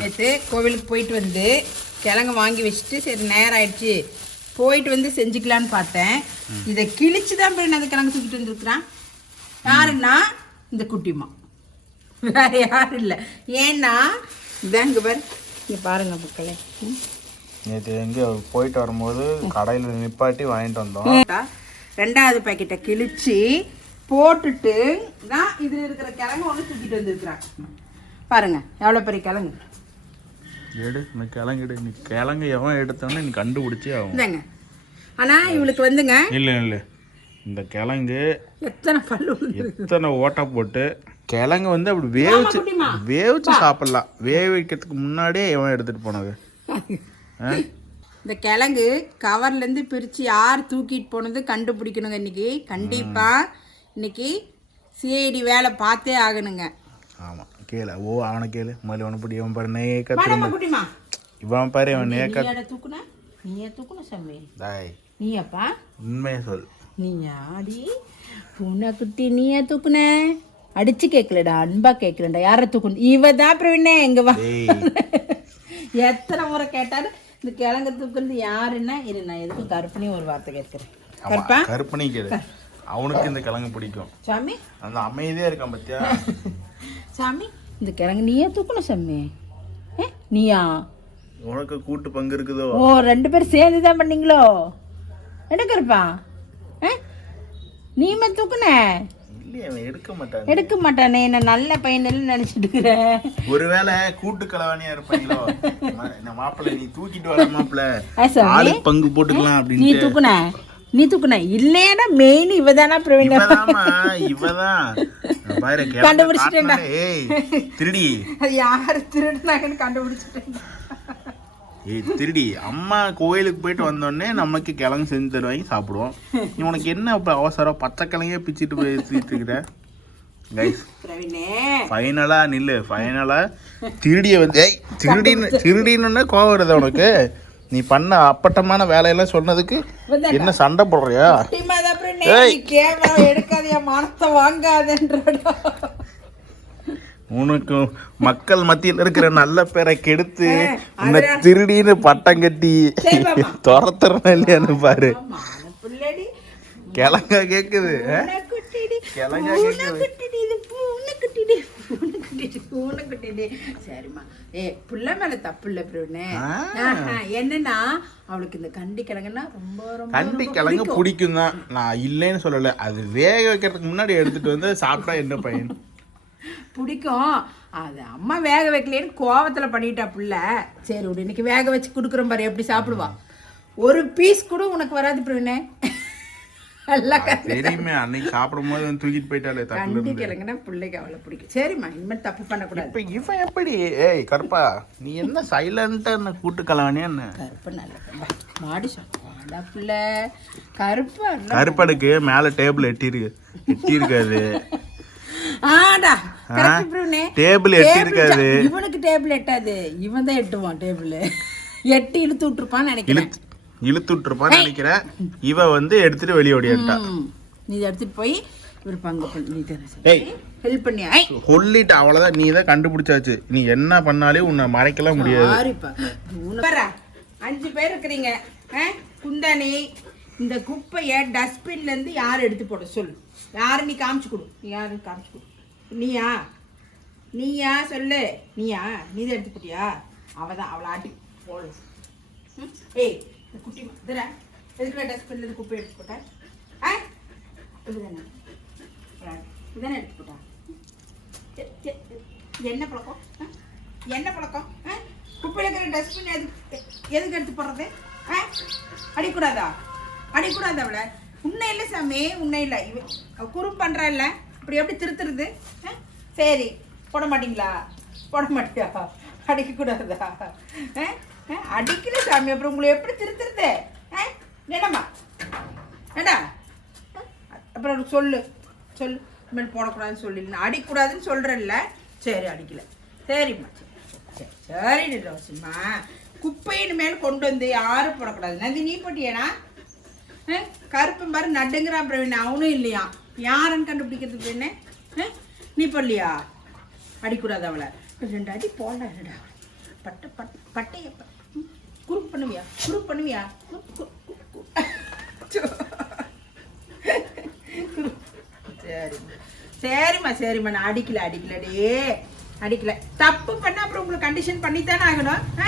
நேற்று கோவிலுக்கு போயிட்டு வந்து கிழங்கு வாங்கி வச்சுட்டு சரி நேரம் ஆயிடுச்சு போயிட்டு வந்து செஞ்சுக்கலான்னு பார்த்தேன். இதை கிழிச்சு தான் போய் அந்த கிழங்கு தூக்கிட்டு வந்துருக்குறான். யாருன்னா இந்த குட்டிமா வேற யாரும் இல்லை. ஏன்னா இதாங்க பாரு. இங்கே பாருங்க மக்களே. நேற்று எங்கே போயிட்டு வரும்போது கடையில் நிப்பாட்டி வாங்கிட்டு வந்தோம். ரெண்டாவது பாக்கெட்டை கிழிச்சு போட்டுட்டு தான் இதில் இருக்கிற கிழங்கு ஒன்று தூக்கிட்டு வந்துருக்குறான். பாருங்க எவ்வளோ பெரிய கிழங்கு? எடு இந்த கிழங்கு எடு. நீ கிழங்கு எவன் எடுத்தோன்னு நீ கண்டுபிடிச்சி ஆகும். இந்தாங்க. ஆனால் இவளுக்கு வந்துங்க இல்லை இல்லை. இந்த கிழங்கு எத்தனை பல்லு எத்தனை ஓட்டை போட்டு கிழங்கு வந்து அப்படி வேவிச்சு. வேவிச்சு சாப்பிடலாம். வேவிக்கிறதுக்கு முன்னாடியே எவன் எடுத்துட்டு போனது? இந்த கிழங்கு கவர்லேருந்து பிரித்து யார் தூக்கிட்டு போனது கண்டுபிடிக்கணுங்க இன்னைக்கு. கண்டிப்பாக இன்னைக்கு சிஐடி வேலை பார்த்தே ஆகணுங்க. ஆமா. கேளு. ஓ அவனை கேளு. முதல்ல அவனை பிடி இவன் பாரு நேக்க குட்டிமா. இவன் பாரு இவன் நேக்க தூக்குன? நீயா தூக்குன சாமி தாய் நீயாப்பா? உண்மையை சொல் நீயா அடி பூனை குட்டி நீயா தூக்குன? அடிச்சு கேட்கலடா அன்பா கேட்கலடா யாரை தூக்கணும் இவ தான் பிரவீனே எங்க வா. எத்தனை முறை கேட்டாலும் இந்த கிழங்கு தூக்குறது யாருன்னா இரு நான் எதுக்கும் கருப்பனி ஒரு வார்த்தை கேட்கிறேன். கருப்பா? கருப்பணி கேளு. அவனுக்கு இந்த கிழங்கு பிடிக்கும். சாமி? அந்த அமைதியா இருக்கான் பத்தியா? சாமி? இந்த கிழங்கு நீயா தூக்கணும் சாமி. ஏ நீயா? உனக்கு கூட்டு பங்கு இருக்குதோ? ஓ ரெண்டு பேரும் சேர்ந்து தான் பண்ணீங்களோ? என்ன கருப்பா ஏ நீமா தூக்குன? எடுக்க மாட்டான். எடுக்க மாட்டானே நான் நல்ல பையன் நினைச்சிட்டு இருக்கிறேன் ஒருவேளை கூட்டு கலவாணியா இருப்பாங்களோ? மாப்பிள்ளை நீ தூக்கிட்டு வர மாப்பிள்ள. பங்கு போட்டுக்கலாம் நீ அப்படின்னு தூக்குன? நீ தூக்குன இல்லையாடா மெயின் இவதானா பிரவீன். இவதாம்மா இவதான். கண்டுபிடிச்சிட்டேன்டா. ஏய் திருடி. அது யார் திருடுனாங்கன்னு கண்டுபிடிச்சிட்டேன் ஏய் திருடி. அம்மா கோயிலுக்கு போயிட்டு வந்தோடனே நமக்கு கிழங்கு செஞ்சு தருவாங்க சாப்பிடுவோம். நீ உனக்கு என்ன இப்ப அவசரம்? பச்சை கிழங்கே பிச்சுட்டு போய் வச்சுட்டு இருக்கிற? கைஸ் பிரவீனே. ஃபைனலா நில்லு ஃபைனலா திருடிய வந்து திருடின்னு திருடின்னு கோவம் வருது உனக்கு? நீ பண்ண அப்பட்டமான வேலையெல்லாம் சொன்னதுக்கு. என்ன சண்டை போடுறியா? கேமரா எடுக்காதயா மானத்தை வாங்காதன்றடா. உனக்கு மக்கள் மத்தியில் இருக்கிற நல்ல பேரை கெடுத்து உன்னை திருடின்னு பட்டம் கட்டி. துரத்துறேன் இல்லையான்னு பாரு. கிழங்கா கேக்குது கிழங்கா கேக்குது குட்டிடி இது பூனை குட்டிடி பூனை குட்டிடி பூனை குட்டிடி சரிம்மா. ஏ புள்ள மேல தப்பு இல்ல பிரவீனே என்னன்னா அவளுக்கு இந்த கண்டி கிழங்குன்னா ரொம்ப ரொம்ப கண்டி கிழங்கு பிடிக்கும். தான் நான் இல்லைன்னு சொல்லல. அது வேக வைக்கிறதுக்கு முன்னாடி எடுத்துட்டு வந்து சாப்பிட்டா என்ன பையன்? பிடிக்கும். அது அம்மா வேக வைக்கலேன்னு கோவத்துல பண்ணிட்டா புள்ள. சரி விடு இன்னைக்கு வேக வச்சு கொடுக்குறோம் பாரு எப்படி சாப்பிடுவா. ஒரு பீஸ் கூட உனக்கு வராது பிரவீனே. தெரியுமே அன்னைக்கு சாப்பிடும் போது தூக்கிட்டு போயிட்டாலே இருந்து. கிழங்குனா பிள்ளைக்கு அவளை பிடிக்கும். சரிம்மா இனிமேல் தப்பு பண்ணக்கூடாது. இப்ப இவன் எப்படி? ஏய் கருப்பா நீ என்ன சைலண்டா என்ன கூட்டு கலவானியா என்ன? கருப்பு நல்ல மாடி சாப்பிடா பிள்ளை. கருப்பு அல்ல. கருப்பனுக்கு மேல டேபிள் எட்டி இருக்கு எட்டி இருக்காது ஆடா டேபிள் எட்டி Table இருக்காது ஜா- இவனுக்கு டேபிள் எட்டாது. இவன் தான் எட்டுவான் டேபிள் எட்டி இழுத்து விட்டுருப்பான்னு நினைக்கிறேன். இழுத்து இழுத்து விட்டுருப்பான்னு நினைக்கிறேன் இவ வந்து எடுத்துட்டு வெளியே ஓடியாட்டா. ம். நீ இதை எடுத்துட்டு போய் ஒரு பங்கு பண்ணி ஹெல்ப் பண்ணியா ஐ சொல்லிட்டு அவ்வளவுதான். நீ தான் கண்டுபிடிச்சாச்சு. நீ என்ன பண்ணாலே உன்னை மறைக்கலாம் முடியாது. அஞ்சு பேர் இருக்கிறீங்க. ஆ? குந்தாணி இந்த குப்பையை டஸ்ட்பின்ல இருந்து யார் எடுத்து போட சொல்லு. யாரு நீ காமிச்சு கொடு. நீ யாரு காமிச்சு கொடு. நீயா? நீயா? சொல்லு. நீயா? நீ தான் எடுத்து போட்டியா? அவ தான் அவளை ஆட்டி போடு. ம்? ஏய் குட்டி இதுரா எதுக்குள்ள டஸ்ட்பின்ல இருந்து குப்பை எடுத்து போட்ட ஆ இதுதானே இதானே எடுத்து போட்டா எ- எ- எ- என்ன பழக்கம் ஆ? என்ன பழக்கம் ஆ? குப்பையில் இருக்கிற டஸ்ட்பின் எது எதுக்கு எடுத்து போடுறது ஆ அடிக்கூடாதா அடிக்கூடாது அவளை உன்னை இல்லை சாமி உன்னை இல்லை இவ அவ குறும் பண்ணுறா இல்லை அப்படி எப்படி திருத்துறது ஆ? சரி போட மாட்டிங்களா போட மாட்டியா அடிக்கக்கூடாதா ஆ? ஆ? அடிக்கல சாமி அப்புறம் உங்களை எப்படி திருத்துறது? என்னம்மா? ஏடா அப்புறம் சொல்லு. சொல்லு. இனிமேல் போடக்கூடாதுன்னு சொல்லிடலாம் அடிக்கூடாதுன்னு சொல்கிறல்ல சரி அடிக்கல. சரிம்மா சரி. சரி சரி ரோசிம்மா குப்பையின் மேல் கொண்டு வந்து யாரும் போடக்கூடாது. நந்தி நீ போட்டியானா ஆ? கருப்பன் பாரு நடுங்கிறான் பிரவீன் அவனும் இல்லையா? யாருன்னு கண்டுபிடிக்கிறதுக்கு என்ன? நீ போடலையா? அடிக்கூடாது அவளை. ரெண்டு அடி போடா பட்டை பட் பட்டையப்ப குரூப் குறுக்கு பண்ணுவியா? குறுக்கு பண்ணுவியா? சரிம்மா சரிம்மா சரிம்மா. நான் அடிக்கல அடிக்கலடே அடிக்கல. தப்பு பண்ண அப்புறம் உங்களுக்கு கண்டிஷன் பண்ணித்தானே ஆகணும். ஆ?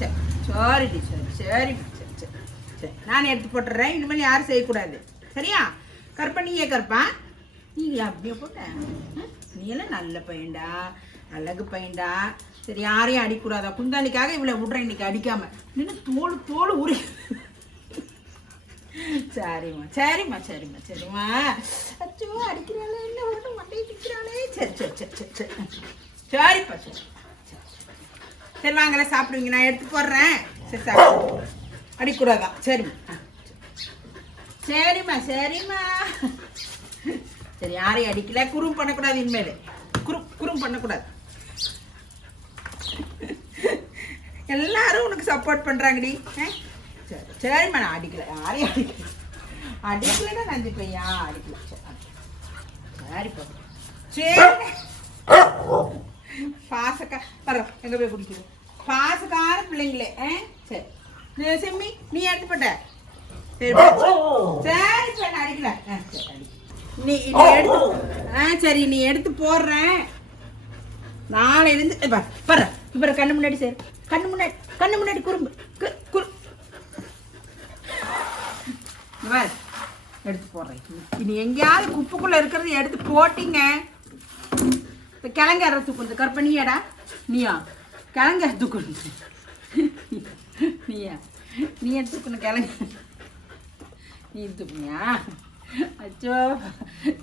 சரி. சாரிடி சரி சரிம்மா சரி சரி சரி. நான் எடுத்து போட்டுடுறேன் இனிமேல் யாரும் செய்யக்கூடாது. சரியா? கற்பனையே கற்பான் கற்பா நீ அப்படியே போட்ட. நீ எல்லாம் நல்ல பையன்டா. அழகு பையன்டா. சரி யாரையும் அடிக்கூடாதா? குந்தாணிக்காக இவ்வளோ விட்றேன் இன்னைக்கு அடிக்காம. நின்று தோல் தோல் உரி சரிம்மா சரிம்மா சரிம்மா சரிம்மா. அச்சோ அடிக்கிறாளே இல்லை ஒன்று மண்டையை திக்கிறாளே சரி சரி சரி சரி சரி. சரிப்பா சரி. சரி. சரி வாங்கல சாப்பிடுவீங்க. நான் எடுத்து போடுறேன். சரி சாப்பிடு. அடிக்கூடாதான் சரிம்மா. சரிம்மா சரிம்மா. சரி யாரையும் அடிக்கல. குறும் பண்ணக்கூடாது இனிமேல். குறும் குறும் பண்ணக்கூடாது. எல்லாரும் உனக்கு சப்போர்ட் பண்ணுறாங்கடி சரி சரிம்மா நான் அடிக்கல. யாரையும் அடிக்கல. அடிக்கலன்னா நஞ்சு பையா அடிக்கல. சரி சரிப்பா சரி பாசக்கா வர எங்க போய் குடிக்குது? பாசக்கார பிள்ளைங்களே ஆ? சரி. செம்மி நீ எடுத்து போட்ட. சரி சரி நான் அடிக்கல. ஆ சரி நீ நீ எடுத்து ஆ சரி நீ எடுத்து போடுறேன். நாளையிலேருந்து பாரு பாரு இப்போ கண்ணு முன்னாடி சரி. கண்ணு முன்னாடி கண்ணு முன்னாடி குறும்பு. கு- எடுத்து போடுறேன். இனி எங்கேயாவது குப்பைக்குள்ள இருக்கிறது எடுத்து போட்டீங்க. இந்த கிழங்க தூக்கு இந்த கற்பனியாடா நீயா? கிழங்கார தூக்கணும் நீயா? நீ எடுத்துக்கணும் கிழங்கு. நீ தூக்குனியா அச்சோ.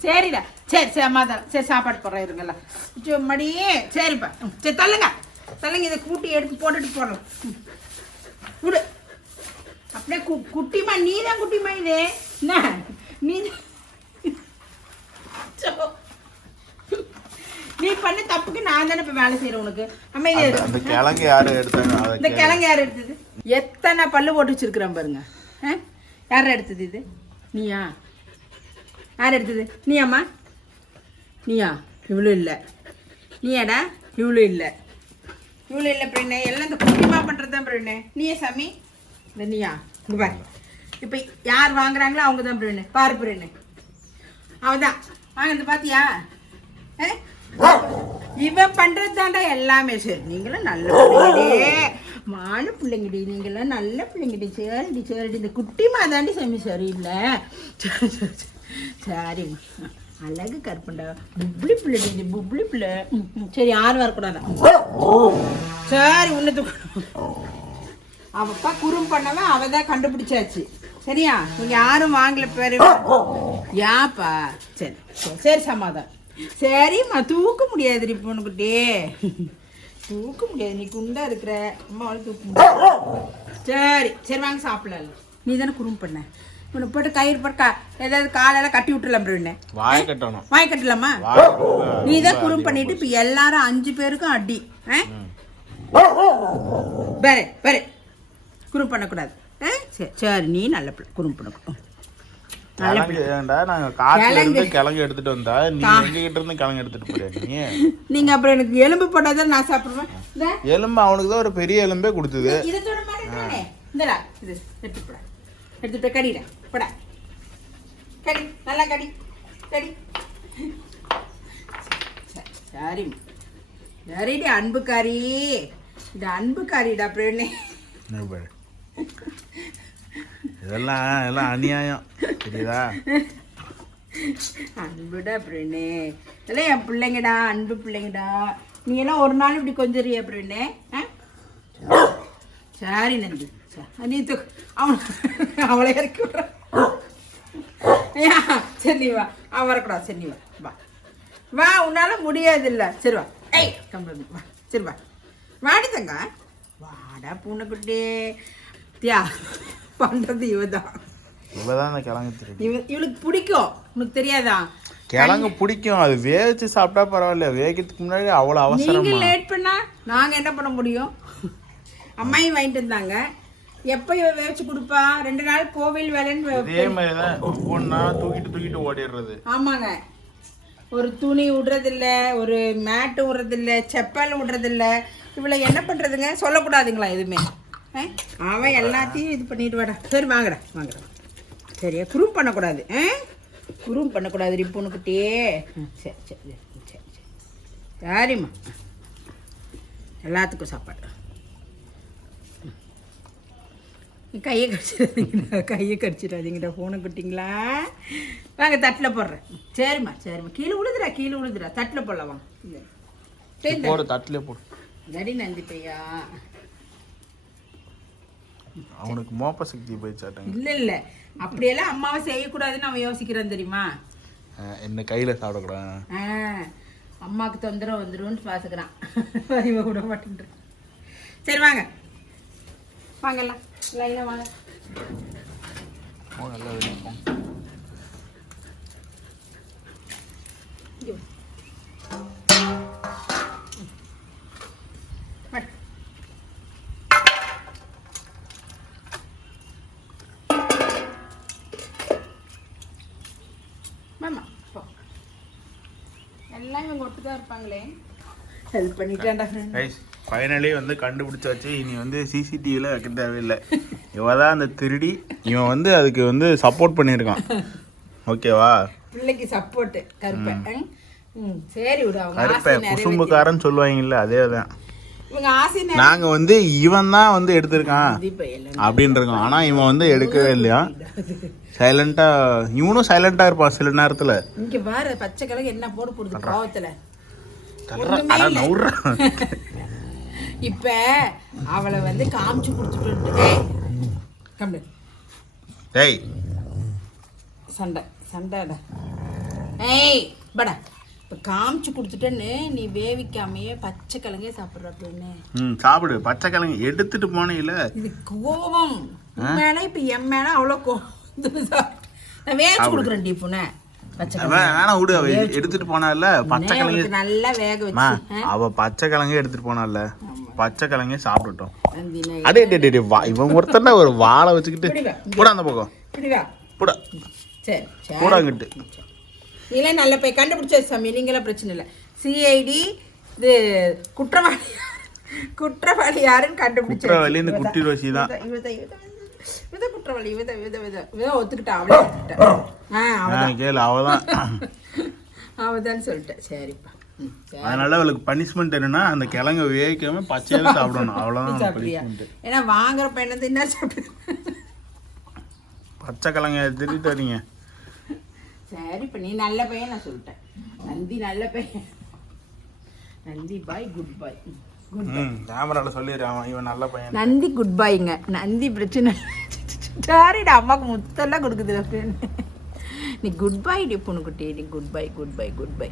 சரிடா. சரி சரி அம்மாதான். சரி சாப்பாடு போடுறேன் இருங்கல்ல அச்சோ மடி சரிப்பா. ம், சரி தள்ளுங்க. தள்ளுங்க இதை கூட்டி எடுத்து போட்டுட்டு போடுறோம் ம். விடு. அப்படியே கு குட்டிமா நீ தான் குட்டிமா இது? என்ன? நீ. நீ பண்ண தப்புக்கு நான் தானே இப்போ வேலை செய்கிறேன் உனக்கு. அம்மா இது அந்த- கிழங்கு யாரு எடுத்தாங்க இந்த கிழங்கு யார் எடுத்தது? எத்தனை பல்லு போட்டு வச்சிருக்கிறேன் பாருங்க. ஆ? யார் எடுத்தது இது? நீயா? யார் எடுத்தது? நீயாம்மா? நீயா? இவ்வளோ இல்லை. நீயாடா? இவ்வளோ இல்லை. இவ்வளோ இல்லை பிரண்ணே எல்லாம் இந்த குட்டிமா பண்ணுறது தான் பிரண்ணே நீயே சாமி. இந்த நீயா? இங்கே பாரு. இப்போ யார் வாங்குறாங்களோ அவங்க தான் பிரண்ணு பாரு பிரண்ணு அவதான். வாங்க இந்த பார்த்தியா ஆ? இவன் பண்றது தாண்டா எல்லாமே. சரி நீங்களும் நல்ல பிள்ளைங்கடி. மானு பிள்ளைங்கடி. நீங்களாம் நல்ல பிள்ளைங்கடி. சரிடி சரிடி. இந்த குட்டிமா தாண்டி சாமி சரியில்லை. சரி, சரி, சரி. சரி. அழகு கற்பண்டா. புப்ளி பிள்ளைடி இது புப்ளி பிள்ளை. சரி யாரும் வரக்கூடாதா? சரி உன்னது அவப்பா குறும் பண்ணவன் அவ தான் கண்டுபிடிச்சாச்சு. சரியா? நீங்க யாரும் வாங்கல பேரு. யாப்பா? சரி சரி, சரி சமாதான் சரிம்மா தூக்க முடியாதுடி பொண்ணுக்குட்டே தூக்க முடியாது. நீ குண்டா இருக்கிற. அம்மாவால தூக்க முடியாது சரி சரி வாங்க சாப்பிடலாம் நீ தானே குறும் பண்ண. உன்னை போட்டு கயிறு போட்டு கா ஏதாவது காலெல்லாம் கட்டி விட்டுலாம் என்ன வாய கட்டணும். வாய் கட்டலாமா? நீ தான் குறும் பண்ணிட்டு இப்போ எல்லாரும் அஞ்சு பேருக்கும் அடி. வேறு வேறு. குறும் பண்ணக்கூடாது. சரி சரி நீ நல்ல பிள்ளை. குறும் பண்ணக்கூடாது நாங்க காட்டுல கிழங்கு. இருந்து கிழங்கு. எடுத்துட்டு வந்தா நீ கா- எங்க கிட்ட இருந்து கிழங்கு எடுத்துட்டு போறியா நீ? நீங்க அப்புறம் எனக்கு எலும்பு போட்டாதான் நான் சாப்பிடுவேன். எலும்பு அவனுக்கு தான் ஒரு பெரிய எலும்பே கொடுத்தது. இதை தொட மாட்டேங்கிறானே இந்தடா இது எடுத்து போடா. எடுத்து போய் கடிடா. போடா. கடி நல்லா கடி கடி. சரி, சரி சரிடி அன்புக்காரி. இது அன்புக்காரிடா பிரேண்ணே. இதெல்லாம் இதெல்லாம் அநியாயம். புரியுதா அன்புடா பிரேண்ணே இதெல்லாம் என் பிள்ளைங்கடா அன்பு பிள்ளைங்கடா நீ எல்லாம் ஒரு நாள் இப்படி கொஞ்சறியா பிரேண்ணே சரி நந்தி நீ அவன் அவளை இறக்கி விட்ற. சரி நீ வா. அவன் வரக்கூடாது. சரி நீ வா. வா. வா உன்னால முடியாது இல்ல சரி வா. ஏய் கம்பளி வா. சரி வா. வாடி தங்க. வாடா பூனைக்குட்டி. தியா தெரியும் இவ இவளுக்கு பிடிக்கும். உனக்கு தெரியாதா? கிழங்கு பிடிக்கும். அது வேவிச்சு சாப்பிட்டா பரவாயில்ல. வேகிறதுக்கு முன்னாடி அவ்வளவு நீங்க அவசரமா லேட் பண்ணா நாங்க என்ன பண்ண முடியும்? அம்மாயும் வாங்கிட்டு வந்தாங்க. எப்போ இவ வேவிச்சு கொடுப்பா? ரெண்டு நாள் கோவில் வேலைன்னு இதே ஒவ்வொன்னா தூக்கிட்டு தூக்கிட்டு ஓடிடுறது. ஆமாங்க. ஒரு துணி விடுறதில்ல ஒரு மேட்டு விடுறதில்ல செப்பல் விடுறதில்ல இவளை என்ன பண்ணுறதுங்க சொல்லக்கூடாதுங்களா எதுவுமே? அவன் எல்லாத்தையும் இது பண்ணிட்டு வாடா. சரி வாங்கடா வாங்கடா. சரியா? குரூம் பண்ணக்கூடாது. ஆ? குரூம் பண்ணக்கூடாது சரி சரி சரி சரி. சரிம்மா. எல்லாத்துக்கும் சாப்பாடு நீ கையை கடிச்சிடாதீங்கடா கையை கடிச்சிடாதீங்கடா ஃபோனை குட்டிங்களா? வாங்க தட்டில் போடுறேன். சரிம்மா சரிம்மா. கீழே விழுதுடா கீழே விழுதுடா தட்டில் போடலாம். சரி போடு தட்டிலே போடு. தடி நந்தி பையா. அவனுக்கு மோப்ப சக்தி போயிச்சாட்டாங்க இல்லை இல்லை. அப்படியெல்லாம் அம்மாவை செய்யக்கூடாதுன்னு அவன் யோசிக்கிறான் தெரியுமா? என்ன கையில் சாப்பிடக்கூடாது அம்மாவுக்கு தொந்தரவு வந்துரும்னு பார்த்துக்கிறான் இவ விட மாட்டேன்ற சரி வாங்க. வாங்கலாம். லைனாக வாங்க ஓ நல்லா இருக்கும் இங்க வா. வாடா. மாமா போ எல்லாம் இவங்க ஒட்டுக்கா இருப்பாங்களே ஹெல்ப் பண்ணிட்டேன்டா ஃப்ரெண்ட் கைஸ் ஃபைனலி வந்து கண்டுபிடிச்சாச்சு. இனி வந்து சிசிடிவியில் வைக்க தேவையில்லை. இவன் தான் அந்த திருடி. இவன் வந்து அதுக்கு வந்து சப்போர்ட் பண்ணியிருக்கான். ஓகேவா பிள்ளைக்கு சப்போர்ட் கருப்பை. ம். ம். சரி விடு அவங்க கருப்பை ஆசை நிறைவேற்றி குசும்புக்காரன்னு சொல்லுவாங்கல்ல அதே தான். நாங்கள் வந்து இவன் தான் வந்து எடுத்திருக்கான் அப்படின்னு இருக்கோம் ஆனால் இவன் வந்து எடுக்கவே இல்லையா? சைலண்ட்டாக இவனும் சைலண்ட்டாக இருப்பான் சில நேரத்தில். இங்க பாரு பச்சை கலர் என்ன போட போடுது கோவத்துல? நவுறான் இப்ப அவளை வந்து காமிச்சு கொடுத்துட்டு. டேய். சண்டை சண்டைடா ஏய் படா இப்ப காமிச்சு கொடுத்துட்டேன்னு நீ வேவிக்காமையே பச்சை கிழங்கே சாப்பிட்ற அப்படின்னு ம் சாப்பிடு. பச்சை கிழங்கு எடுத்துட்டு போனேல இது கோபம். மேல இப்ப என் மேல அவ்வளோ கோபம். நான் வேவிச்சு கொடுக்குறேன் டி புனை. எடுத்துட்டு போனால பச்சை கிழங்கு நல்லா வேக வச்சு அவ பச்சை கிழங்கே எடுத்துட்டு போனால. பச்சை கிழங்கே சாப்பிட்டுட்டோம் அடே டே டே, வா இவன் ஒருத்தன் ஒரு வாழை வச்சுக்கிட்டு. போடா அந்த பக்கம். போடா. சரி சரி. போடா அங்கிட்டு இல்லை நல்ல போய் கண்டுபிடிச்சாச்சு சாமி நீங்களாம் பிரச்சனை இல்லை. சிஐடி இது குற்றவாளி குற்றவாளி யாருன்னு கண்டுபிடிச்சு குற்றவாளி இந்த குட்டி ரோசி தான். இவத குற்றவாளி இவத இவத இவத இவத ஒத்துக்கிட்டா அவளே ஒத்துக்கிட்டா. ஆ அவ ஆ, கேளு அவதான். அவதான் சொல்லிட்டேன். சரிப்பா. அதனால அவளுக்கு பனிஷ்மெண்ட் என்னன்னா அந்த கிழங்க வேவிக்காம பச்சையில சாப்பிடணும். அவ்வளவுதான் பனிஷ்மெண்ட் ஏன்னா வாங்குற பையனை தின்னா சாப்பிடு பச்சை கிழங்க திருட்டு வரீங்க சரி இப்போ நீ நல்ல பையன் நான் சொல்லிட்டேன். நந்தி நல்ல பையன். Nandi boy good boy. கேமரால சொல்லிடுறான் இவன் நல்ல பையன். நந்தி குட் பாய்ங்க. நந்தி பிரச்சனை சரிடா அம்மாவுக்கு முத்தெல்லாம் கொடுக்குது நீ குட் பாய் டி பொண்ணுக்குட்டி நீ good bye good bye good bye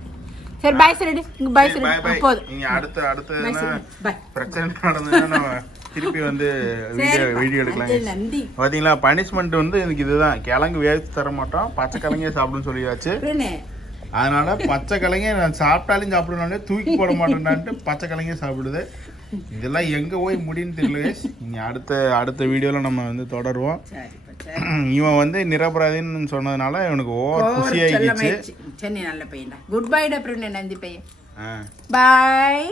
சரி பாய் சரிடி இங்க பாய் சரி போதும். நீங்க அடுத்த அடுத்த பிரச்சனை நடந்ததுன்னா திருப்பி வந்து வீடியோ வீடியோ எடுக்கலாம். பாத்தீங்களா பனிஷ்மெண்ட் வந்து எனக்கு இதுதான். கிழங்கு வேஸ்ட் தர மாட்டோம். பச்சை கிழங்கே சாப்பிடுன்னு சொல்லியாச்சு. அதனால பச்சை கிழங்கே நான் சாப்பிட்டாலும் சாப்பிடணும்னே தூக்கி போட மாட்டேன்டான்ட்டு பச்சை கிழங்கே சாப்பிடுது. இதெல்லாம் எங்க போய் முடியும்னு தெரியல. இனி அடுத்த அடுத்த வீடியோல நம்ம வந்து தொடருவோம். இவன் வந்து நிரபராதின்னு சொன்னதுனால இவனுக்கு ஓவர் குஷி ஆயிடுச்சு நீ நல்ல பையன்டா. குட் பைடா அப்புறம் நந்தி பையன். ஆ. பாய்